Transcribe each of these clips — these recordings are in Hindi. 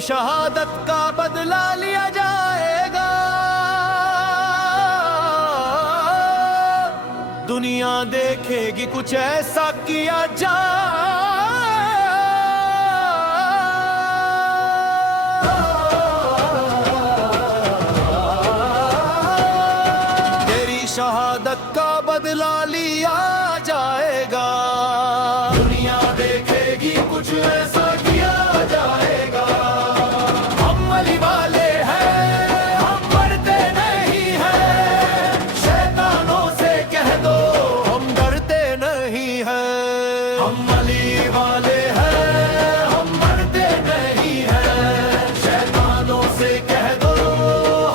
शहादत का बदला लिया जाएगा। दुनिया देखेगी कुछ ऐसा किया तेरी शहादत का बदला लिया जाएगा। दुनिया देखेगी कुछ ऐसा किया जाएगा। हम अली वाले हैं, हम मरते नहीं हैं। शैतानों से कह दो हम डरते नहीं हैं। हम अली वाले हैं, हम मरते नहीं हैं। शैतानों से कह दो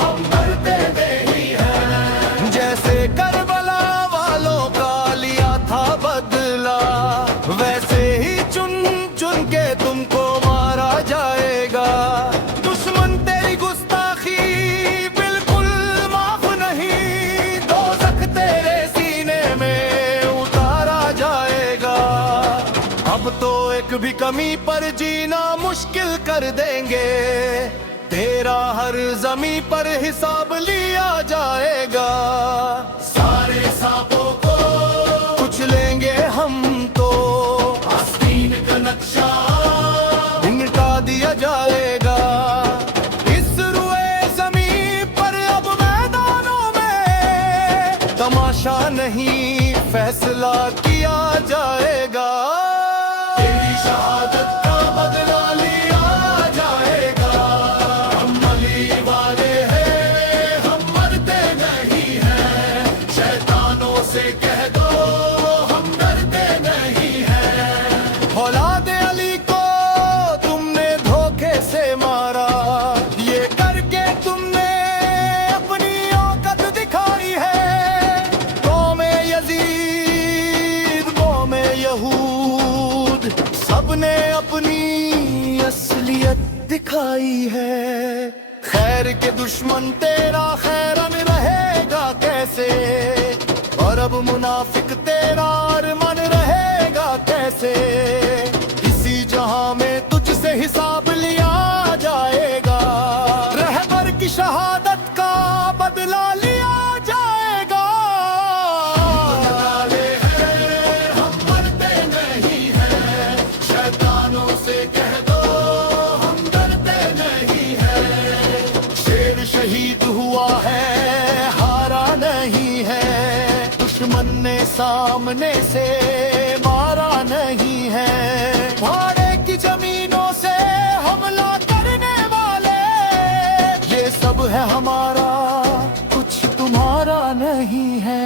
हम डरते नहीं हैं। जैसे करबला वालों का लिया था बदला, वैसे ही चुन चुन के तुमको मारा जाएगा। दुश्मन तेरी गुस्ताखी बिल्कुल माफ नहीं, दोज़ख तेरे सीने में उतारा जाएगा। अब तो एक भी कमी पर जीना मुश्किल कर देंगे। तेरा हर जमी पर हिसाब लिया जाएगा। सारे सांपों को कुछ लेंगे हम तो, आस्तीन का नक्शा मिटा दिया जाएगा। इस रुए ज़मीं पर अब मैदानों में तमाशा नहीं, फैसला किया जाएगा। तेरी शहादत का बदला लिया जाएगा। हम अली वाले हैं, हम मरते नहीं हैं। शैतानों से कह दो हम डरते नहीं हैं। औलाद अली को तुमने धोखे से मारा, ये करके तुमने अपनी औकात दिखाई है। कौम यजीद, कौम यहूद, सबने अपनी असलियत दिखाई है। खैर के दुश्मन तेरा खैरन रहेगा कैसे, और अब मुनाफिक तेरा अरमान रहेगा कैसे। इसी जहां में तुझसे हिसाब लिया जाएगा। रहबर की शहादत का बदला लिया जाएगा। हम मरते नहीं हैं। शैतानों से कह दो हम डरते नहीं हैं। शेर शहीद हुआ है, हारा नहीं है। दुश्मन ने सामने से मारा नहीं है। भाड़े की जमीनों से हमला करने वाले, ये सब है हमारा, कुछ तुम्हारा नहीं है।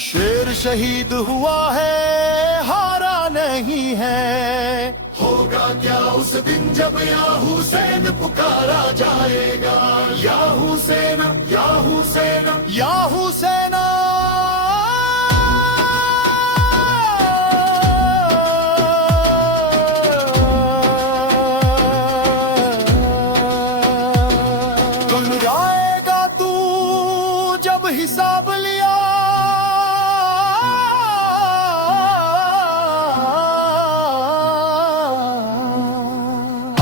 शेर शहीद हुआ है, हारा नहीं है। होगा क्या उस दिन जब या हुसैन पुकारा जाएगा। या हुसैन, या हुसैन, या हुसैन। तुम जाएगा तू जब हिसाब लिया।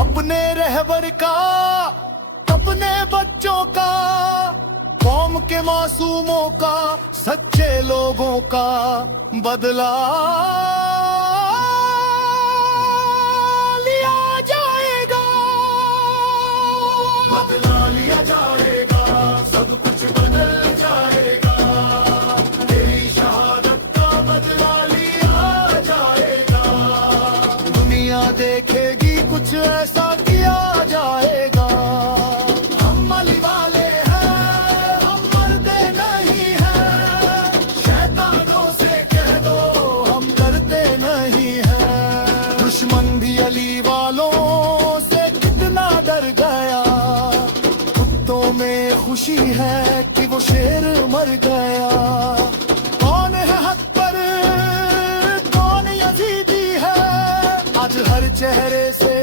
अपने रहबर का, अपने बच्चों का, कौम के मासूमों का, सच्चे लोगों का बदला लिया जाएगा। बदला लिया जाएगा, सब कुछ बदल जाएगा। तेरी शहादत का बदला लिया जाएगा। दुनिया देखेगी कुछ ऐसा किया जाएगा। हम अली वाले हैं, हम मरते नहीं हैं। शैतानों से कह दो हम डरते नहीं हैं। दुश्मन भी अली वालों से कितना डर गया। कुत्तों में खुशी है कि वो शेर मर गया। कौन है हक पर, कौन यजीदी है। आज हर चेहरे से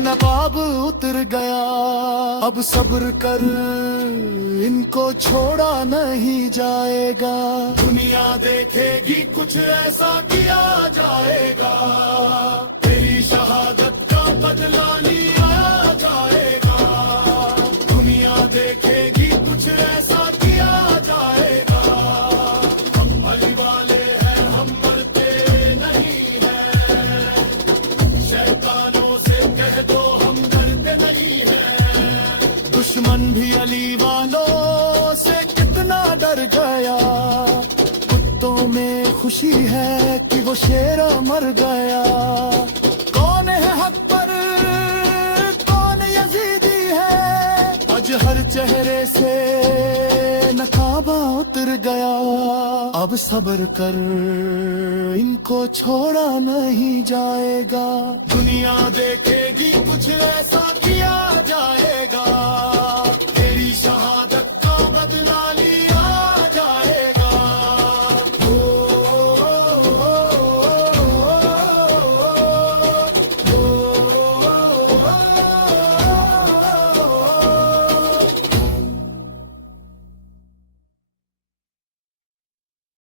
नकाब उतर गया। अब सब्र कर, इनको छोड़ा नहीं जाएगा। दुनिया देखेगी कुछ ऐसा किया जाएगा। तेरी शहादत का बदला लिया जाएगा, दुनिया देखेगी कुछ ऐसा किया जाएगा। हम बलि वाले हैं, हम मरते नहीं हैं, शैतानों से कह दो हम डरते नहीं हैं। दुश्मन भी अली वालों से कितना डर गया, कुत्तों में खुशी है कि वो शेरा मर गया। कौन है हक पर, कौन यजीदी है, आज हर चेहरे से नकाबा उतर गया। अब सब्र कर, इनको छोड़ा नहीं जाएगा, दुनिया देखेगी कुछ ऐसा किया जाएगा।